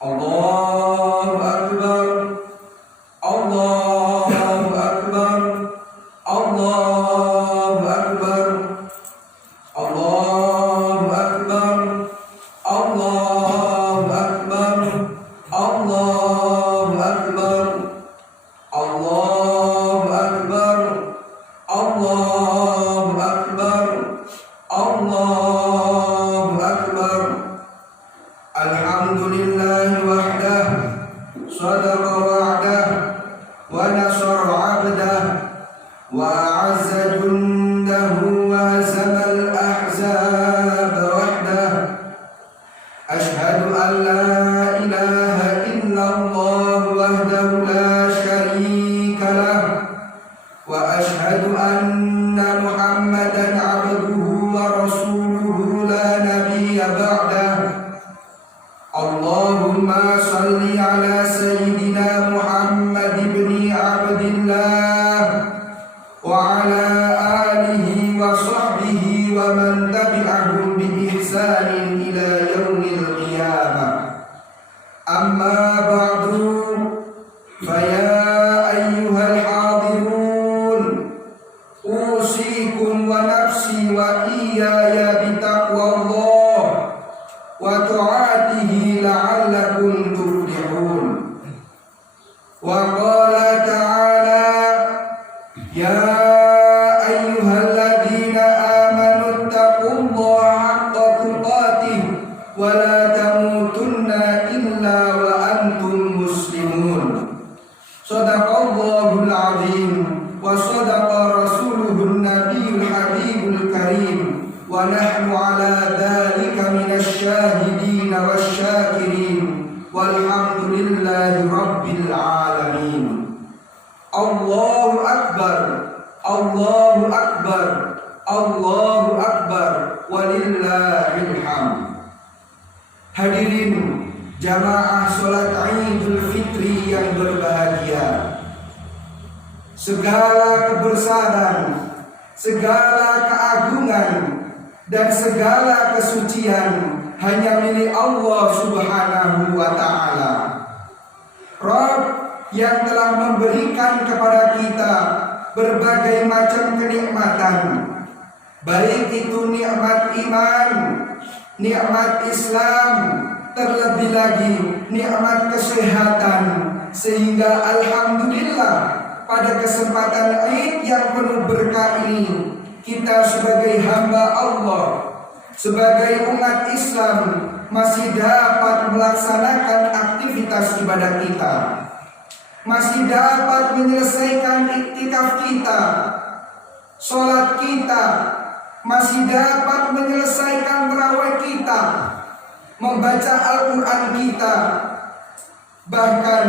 Allahu Akbar, Allahu Akbar, Allahu Akbar, Allahu Akbar, Allahu Akbar, Allahu Akbar, Allahu Akbar, Allahu Akbar, Allahu Akbar. Alhamdulillahi wahdah, sadaqa wa'dah, wa nasara 'abdah, wa a'azza jundahu wa hazama al-ahzab wahdah. Ashhadu an la ilaha illallah wahdahu la syarika lah, wa ashhadu anna Muhammadan 'abduhu wa rasuluhu la nabiyya ba'dah. Allahumma salli ala sayyidina Muhammad ibn Abdillah wa ala alihi wa sahbihi wa man tabi'ahum bi ihsanin ila yaumil qiyamah. Amma ba'du, faya ayyuhal hadirun, usikum wa nafsi wa iyaya bitaqwallah wa ta'atihi la'allakum tuflihun. Wa qala ta'ala, ya ayyuhalladzina amanu taqullaha haqqa tuqatih wa la tamutunna illa wa antum muslimun. Shadaqallahul azim wa sadaqa rasuluhun nabiyul habibul karim, wa nahnu ala dhalika minasy syahidin wasyakirin, walhamdulillahi rabbil alamin. Allahu akbar, Allahu akbar, Allahu akbar, walillahil hamd. Hadirin jamaah salat Idul Fitri yang berbahagia, segala kebesaran, segala keagungan dan segala kesucian hanya milik Allah Subhanahu wa ta'ala. Rabb yang telah memberikan kepada kita berbagai macam kenikmatan, baik itu nikmat iman, nikmat Islam, terlebih lagi nikmat kesehatan, sehingga alhamdulillah pada kesempatan Id yang penuh berkah ini, kita sebagai hamba Allah, sebagai umat Islam masih dapat melaksanakan aktivitas ibadah kita, masih dapat menyelesaikan iktikaf kita, sholat kita, masih dapat menyelesaikan tarawih kita, membaca Al-Quran kita, bahkan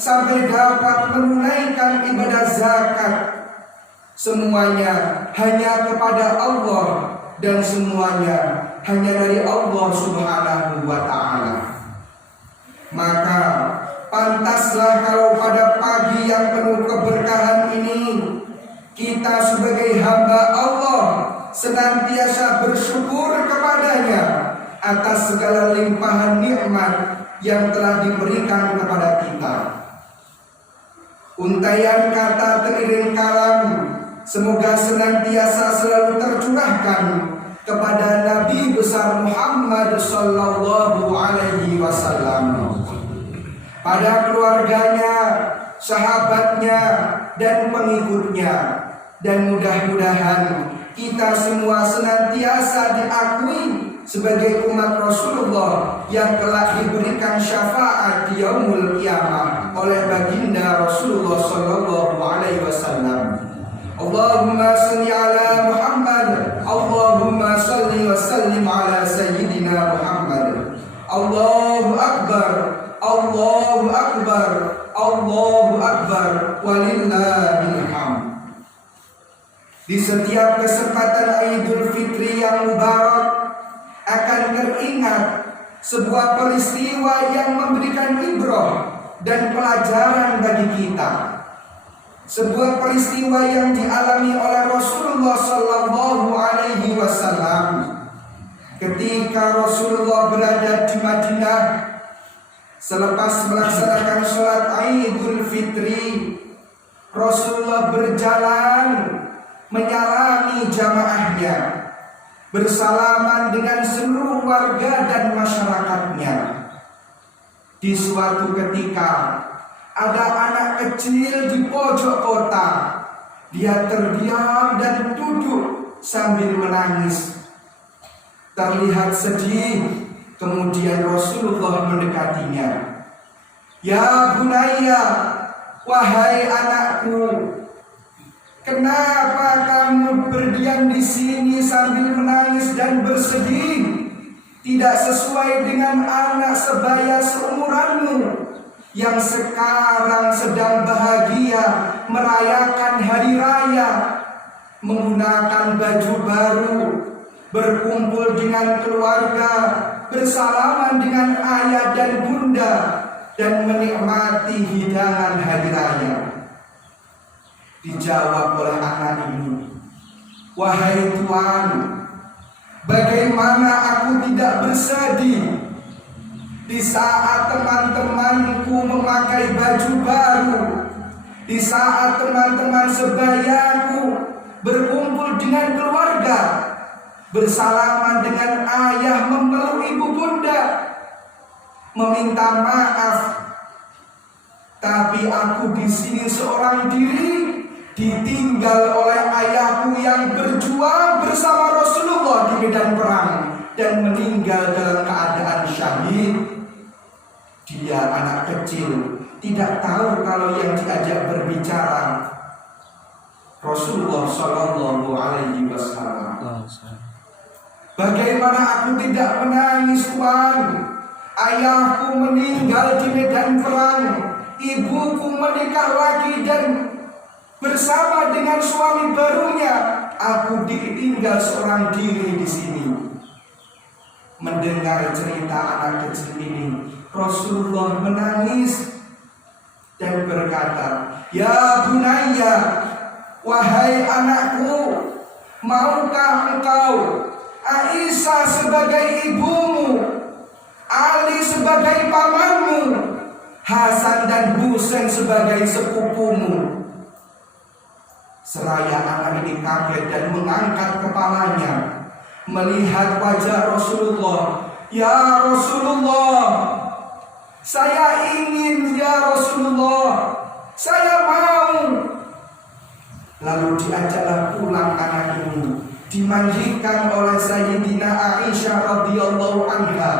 sampai dapat menunaikan ibadah zakat. Semuanya hanya kepada Allah dan semuanya hanya dari Allah Subhanahu wa ta'ala. Maka pantaslah kalau pada pagi yang penuh keberkahan ini, kita sebagai hamba Allah senantiasa bersyukur kepadanya atas segala limpahan nikmat yang telah diberikan kepada kita. Untaian kata teriring kalam semoga senantiasa selalu tercurahkan kepada Nabi besar Muhammad sallallahu alaihi wasallam, pada keluarganya, sahabatnya, dan pengikutnya. Dan mudah-mudahan kita semua senantiasa diakui sebagai umat Rasulullah yang telah diberikan syafaat di yaumul qiyamah oleh baginda Rasulullah sallallahu alaihi wasallam. Allahumma salli ala Muhammad, Allahumma salli wa sallim ala sayyidina Muhammad. Allahu akbar, Allahu akbar, Allahu akbar, walillahil hamd. Di setiap kesempatan Idul Fitri yang mubarak akan teringat sebuah peristiwa yang memberikan ibrah dan pelajaran bagi kita. Sebuah peristiwa yang dialami oleh Rasulullah sallallahu alaihi wasallam, ketika Rasulullah berada di Madinah selepas melaksanakan sholat Idul Fitri, Rasulullah berjalan menyalami jamaahnya, bersalaman dengan seluruh warga dan masyarakatnya. Di suatu ketika ada anak kecil di pojok kota. Dia terdiam dan duduk sambil menangis, terlihat sedih. Kemudian Rasulullah mendekatinya. Ya bunayya, wahai anakku, kenapa kamu berdiam di sini sambil menangis dan bersedih? Tidak sesuai dengan anak sebaya seumuranmu yang sekarang sedang bahagia merayakan hari raya, menggunakan baju baru, berkumpul dengan keluarga, bersalaman dengan ayah dan bunda, dan menikmati hidangan hari raya. Dijawab oleh anak ini, wahai Tuhan, bagaimana aku tidak bersedih di saat teman-temanku memakai baju baru, di saat teman-teman sebayaku berkumpul dengan keluarga, bersalaman dengan ayah, memeluk ibu bunda, meminta maaf. Tapi aku di sini seorang diri, ditinggal oleh ayahku yang berjuang bersama Rasulullah di medan perang dan meninggal dalam keadaan syahid. Dia anak kecil, tidak tahu kalau yang diajak berbicara Rasulullah Shallallahu Alaihi Wasallam. Bagaimana aku tidak menangis, Tuhan? Ayahku meninggal di medan perang, ibuku menikah lagi dan bersama dengan suami barunya. Aku ditinggal seorang diri di sini. Mendengar cerita anak kecil ini, Rasulullah menangis dan berkata, ya bunayya, wahai anakku, maukah engkau Aisyah sebagai ibumu, Ali sebagai pamanmu, Hasan dan Husain sebagai sepupumu? Seraya anak ini kaget dan mengangkat kepalanya melihat wajah Rasulullah. Ya Rasulullah, saya ingin, ya Rasulullah, saya mau. Lalu diajaklah pulang anak ini, dimandikan oleh Sayyidina Aisyah radhiyallahu anha,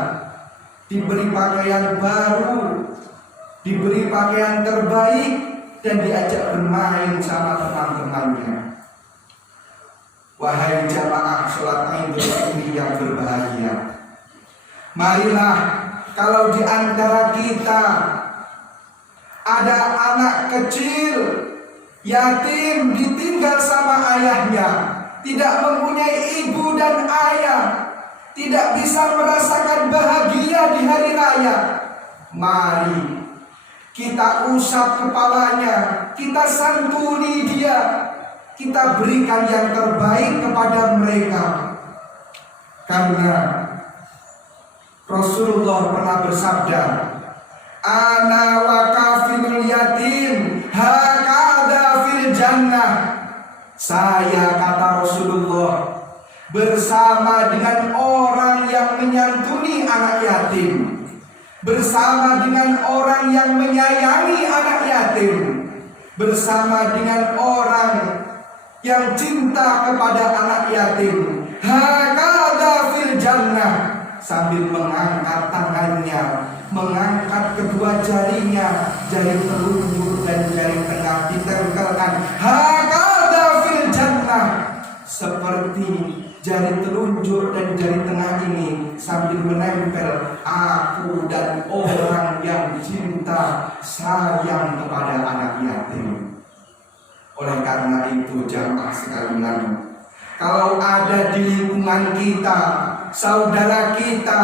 diberi pakaian baru, diberi pakaian terbaik, dan diajak bermain sama teman-temannya. Wahai jamaah sholat Idul Fitri yang berbahagia, marilah kalau di antara kita ada anak kecil yatim ditinggal sama ayahnya, tidak mempunyai ibu dan ayah, tidak bisa merasakan bahagia di hari raya, mari kita usap kepalanya, kita santuni dia, kita berikan yang terbaik kepada mereka. Karena Rasulullah pernah bersabda, ana wa kafilul yatim hakada fil jannah. Saya, kata Rasulullah, bersama dengan orang yang menyantuni anak yatim, bersama dengan orang yang menyayangi anak yatim, bersama dengan orang yang cinta kepada anak yatim, hakada fil jannah. Sambil mengangkat tangannya, mengangkat kedua jarinya, jari telunjuk dan jari tengah ditempelkan, hakada fil jannah. Seperti jari telunjuk dan jari tengah ini sambil menempel, aku dan orang yang cinta sayang kepada anak yatim. Oleh karena itu jamaah sekalian, kalau ada di lingkungan kita, saudara kita,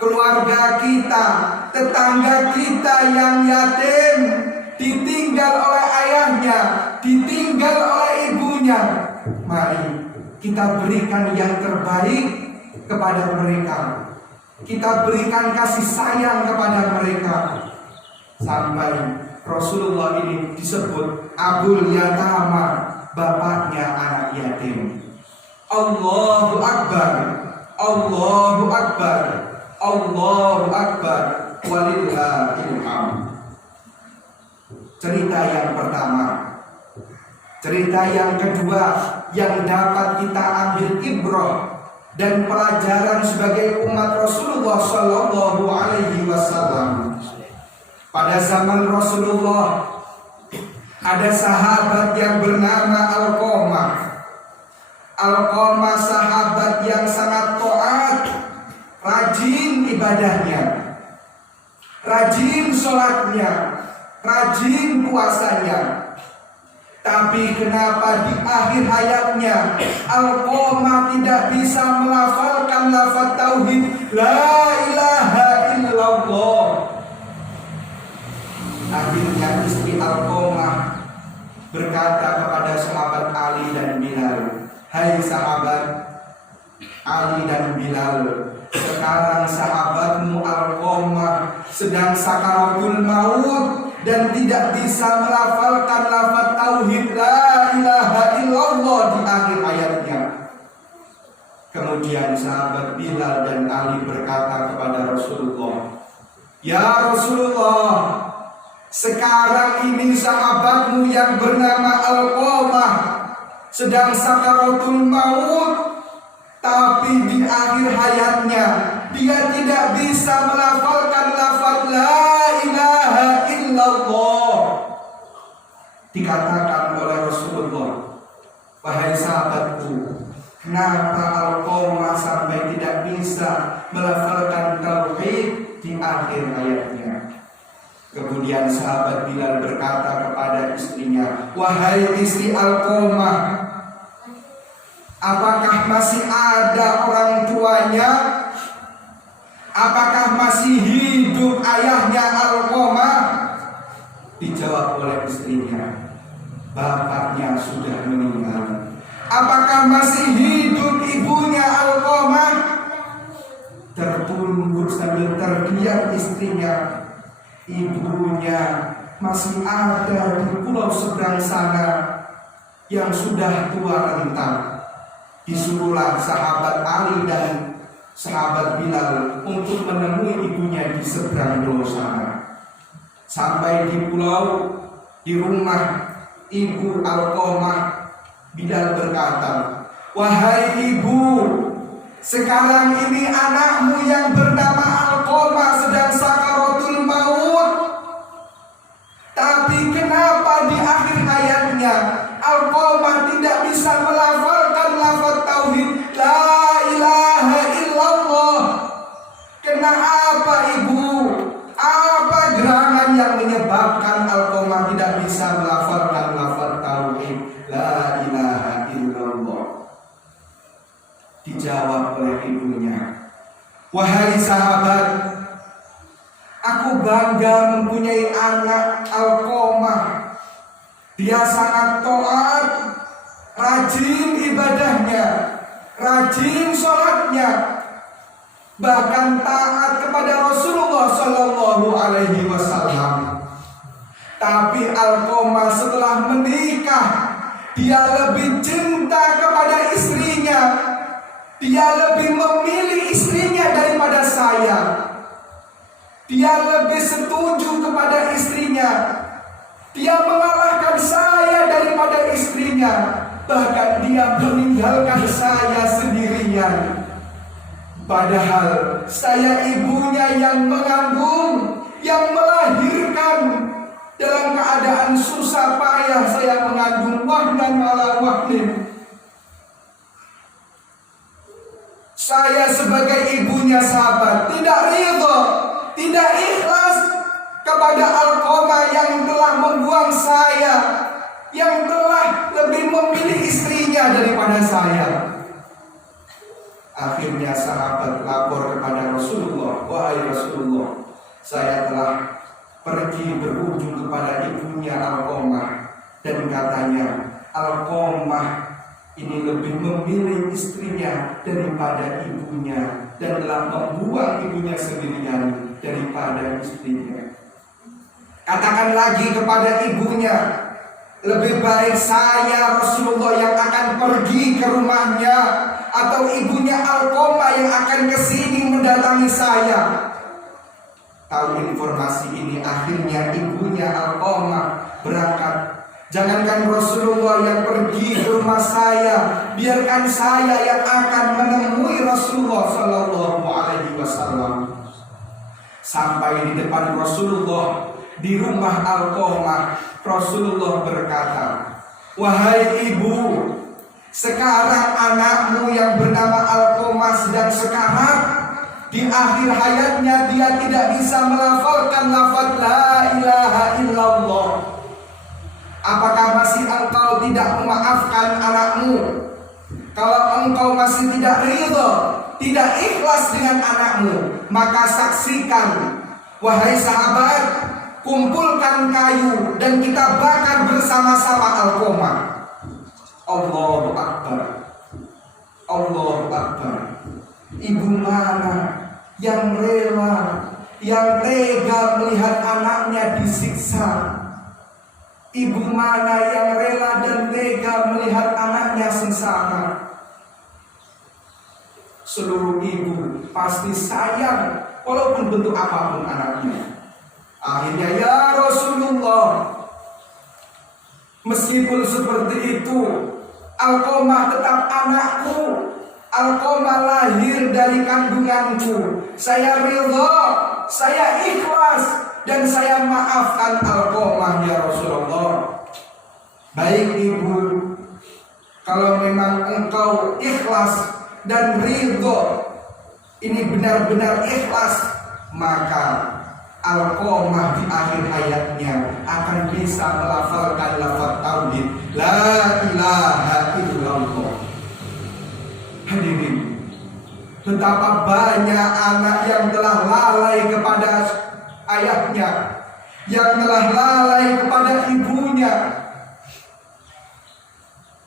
keluarga kita, tetangga kita yang yatim, ditinggal oleh ayahnya, ditinggal oleh ibunya, mari kita berikan yang terbaik, kepada mereka. Kita berikan kasih sayang kepada mereka. Sampai Rasulullah ini disebut Abul Yatama, bapaknya anak yatim. Allahu Akbar, Allahu Akbar, Allahu Akbar, walillahil hamd. Cerita yang pertama. Cerita yang kedua yang dapat kita ambil ibrah dan pelajaran sebagai umat Rasulullah Shallallahu Alaihi Wasallam. Pada zaman Rasulullah ada sahabat yang bernama Alqamah. Alqamah sahabat yang sangat taat, rajin ibadahnya, rajin sholatnya, rajin puasanya. Tapi kenapa di akhir hayatnya Alqamah tidak bisa melafalkan lafaz tauhid la ilaha illallah? Akhirnya istri Alqamah berkata kepada sahabat Ali dan Bilal, "Hai sahabat Ali dan Bilal, sekarang sahabatmu Alqamah sedang sakaratul maut dan tidak bisa melafalkan lafaz tauhid la ilaha illallah di akhir hayatnya." Kemudian sahabat Bilal dan Ali berkata kepada Rasulullah, "Ya Rasulullah, sekarang ini sahabatmu yang bernama Alqamah sedang sakaratul maut, tapi di akhir hayatnya dia tidak bisa melafalkan lafaz la ilaha illallah." Dikatakan oleh Rasulullah, "Wahai sahabatku, kenapa Alqamah sampai tidak bisa melafalkan tauhid di akhir hayatnya?" Kemudian sahabat Bilal berkata kepada istrinya, "Wahai istri Alqamah, apakah masih ada orang tuanya? Apakah masih hidup ayahnya Alqamah?" Dijawab oleh istrinya, "Bapaknya sudah meninggal." "Apakah masih hidup ibunya Alqamah?" Tertunduk sambil terdiam istrinya. Ibunya masih ada di pulau seberang sana yang sudah tua renta. Disuruhlah sahabat Ali dan sahabat Bilal untuk menemui ibunya di seberang pulau sana. Sampai di pulau, di rumah ibu Alqamah, Bilal berkata, "Wahai ibu, sekarang ini anakmu yang bernama Alqamah sedang sakaratul maut. Tapi kenapa di akhir hayatnya Alqamah tidak bisa melafalkan lafaz tauhid la ilaha illallah? Kenapa ibu? Apa gerangan yang menyebabkan Alqamah tidak bisa melafalkan lafaz tauhid la ilaha illallah?" Dijawab oleh ibunya, "Wahai sahabat, aku bangga mempunyai anak Alqamah. Dia sangat taat, rajin ibadahnya, rajin sholatnya, bahkan taat kepada Rasulullah Shallallahu Alaihi Wasallam. Tapi Alqamah setelah menikah, dia lebih cinta kepada istrinya. Dia lebih memilih istrinya daripada saya. Dia lebih setuju kepada istrinya. Dia mengalahkan saya daripada istrinya. Bahkan dia meninggalkan saya sendirian. Padahal saya ibunya yang mengandung, yang melahirkan. Dalam keadaan susah payah saya mengandung wahnan ala wahnin. Saya sebagai ibunya sahabat tidak ridha, tidak ikhlas kepada Alqamah yang telah membuang saya, yang telah lebih memilih istrinya daripada saya." Akhirnya sahabat lapor kepada Rasulullah, "Wahai Rasulullah, saya telah pergi berkunjung kepada ibunya Alqamah, dan katanya Alqamah ini lebih memilih istrinya daripada ibunya, dan telah membuang ibunya sendirian daripada istrinya. Katakan lagi kepada ibunya, lebih baik saya Rasulullah yang akan pergi ke rumahnya, atau ibunya Alqamah yang akan kesini mendatangi saya. Tahu informasi ini, akhirnya ibunya Alqamah berangkat. Jangankan Rasulullah yang pergi ke rumah saya, biarkan saya yang akan menemui Rasulullah Sallallahu Alaihi Wasallam. Sampai di depan Rasulullah di rumah Alqamah, Rasulullah berkata, wahai ibu, sekarang anakmu yang bernama Alqamah sedang sekarat. Di akhir hayatnya dia tidak bisa melafalkan lafaz la ilaha illallah. Apakah masih engkau tidak memaafkan anakmu? Kalau engkau masih tidak ridha, tidak ikhlas dengan anakmu, maka saksikan, wahai sahabat, kumpulkan kayu dan kita bakar bersama-sama Alqamah. Allahu Akbar, Allahu Akbar. Ibu mana yang rela, yang tega melihat anaknya disiksa? Ibu mana yang rela dan tega melihat anaknya sengsara? Seluruh ibu pasti sayang walaupun bentuk apapun anaknya. Akhirnya, ya Rasulullah, meskipun seperti itu, Alqamah tetap anakku. Alqamah lahir dari kandunganku. Saya ridha, saya ikhlas, dan saya maafkan Alqamah ya Rasulullah. Baik ibu, kalau memang engkau ikhlas dan ridha, ini benar-benar ikhlas, maka Alqamah di akhir hayatnya akan bisa melafalkan lafaz tauhid la ilaha illallah. Hadirin, betapa banyak anak yang telah lalai kepada ayahnya, yang telah lalai kepada ibunya.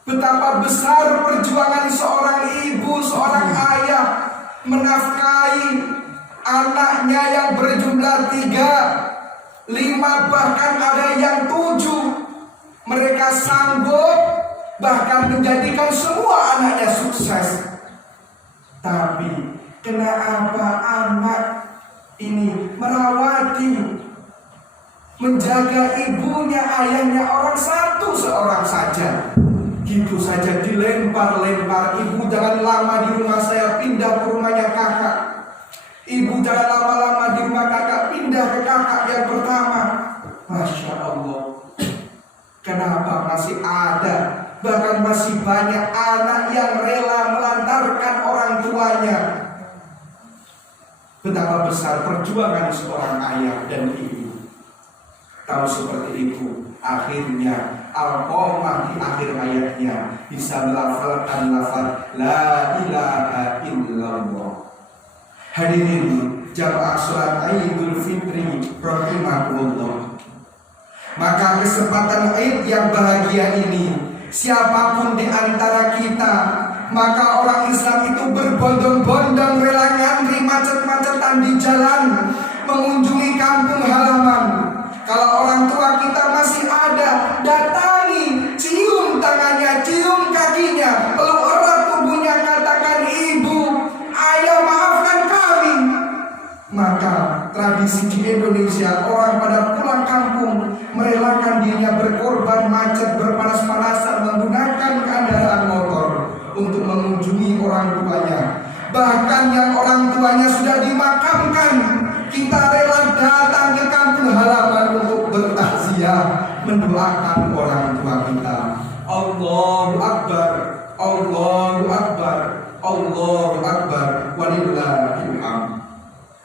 Betapa besar perjuangan seorang ibu, seorang ayah menafkahi anaknya yang berjumlah 3, 5, bahkan ada yang 7. Mereka sanggup bahkan menjadikan semua anaknya sukses. Tapi kenapa anak ini merawati, menjaga ibunya, ayahnya orang satu seorang saja, gitu saja dilempar-lempar. Ibu jangan lama di rumah saya, pindah ke rumahnya kakak. Ibu jangan lama-lama di rumah kakak, pindah ke kakak yang pertama. Masya Allah, kenapa masih ada, bahkan masih banyak anak yang rela melantarkan orang tuanya? Betapa besar perjuangan seorang ayah dan ibu. Tahu seperti itu, akhirnya Alqamah di akhir hayatnya bisa melafalkan lafaz la ilaha illallah. Hadirin jamaah salat Idul Fitri rahimakumullah. Maka kesempatan Id yang bahagia ini, siapapun di antara kita, maka orang Islam itu berbondong-bondong rela ngantri macet-macetan di jalan mengunjungi kampung halaman. Kalau orang tua kita masih ada, datangi, cium tangannya, cium kakinya, peluk erat tubuhnya, katakan ibu, ayah maafkan kami. Maka tradisi di Indonesia, orang pada pulang kampung merelakan dirinya berkorban macet, berpanas-panasan, menggunakan kendaraan motor untuk mengunjungi orang tuanya. Bahkan yang orang tuanya sudah dimakamkan, kita rela datang ke kampung halaman untuk bertakziah, mendoakan orang tua kita. Allahu Akbar, Allahu Akbar, Allahu Akbar, walillahil hamd.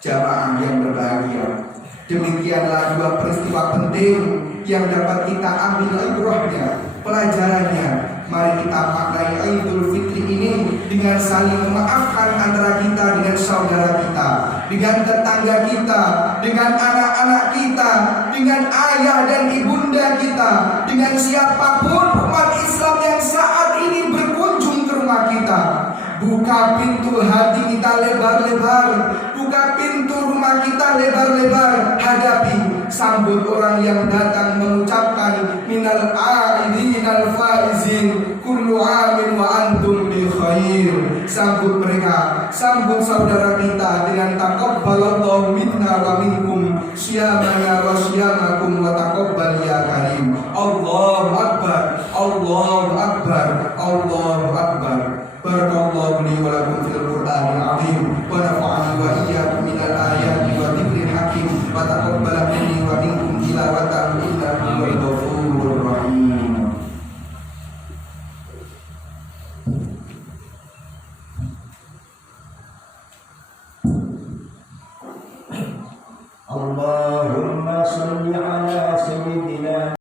Jamaah yang berbahagia, demikianlah dua peristiwa penting yang dapat kita ambil ibrahnya, pelajarannya. Mari kita maknai Idul Fitri ini dengan saling memaafkan antara kita dengan saudara kita, dengan tetangga kita, dengan anak-anak kita, dengan ayah dan ibunda kita, dengan siapapun umat Islam yang saat ini berkunjung ke rumah kita. Buka pintu hati kita lebar-lebar, buka pintu rumah kita lebar-lebar. Hadapi, sambut orang yang datang mengucapkan minal a'idin al-faizin kullu amin wa antum bil khair. Sambut mereka, sambut saudara kita dengan taqabbalallahu minna wa minkum syiyamana wa syiyamakum wa taqabbal ya karim. Allahu akbar, Allahu akbar, Allahu akbar. Barakallahu li wa lakum fil Qur'anil azim wa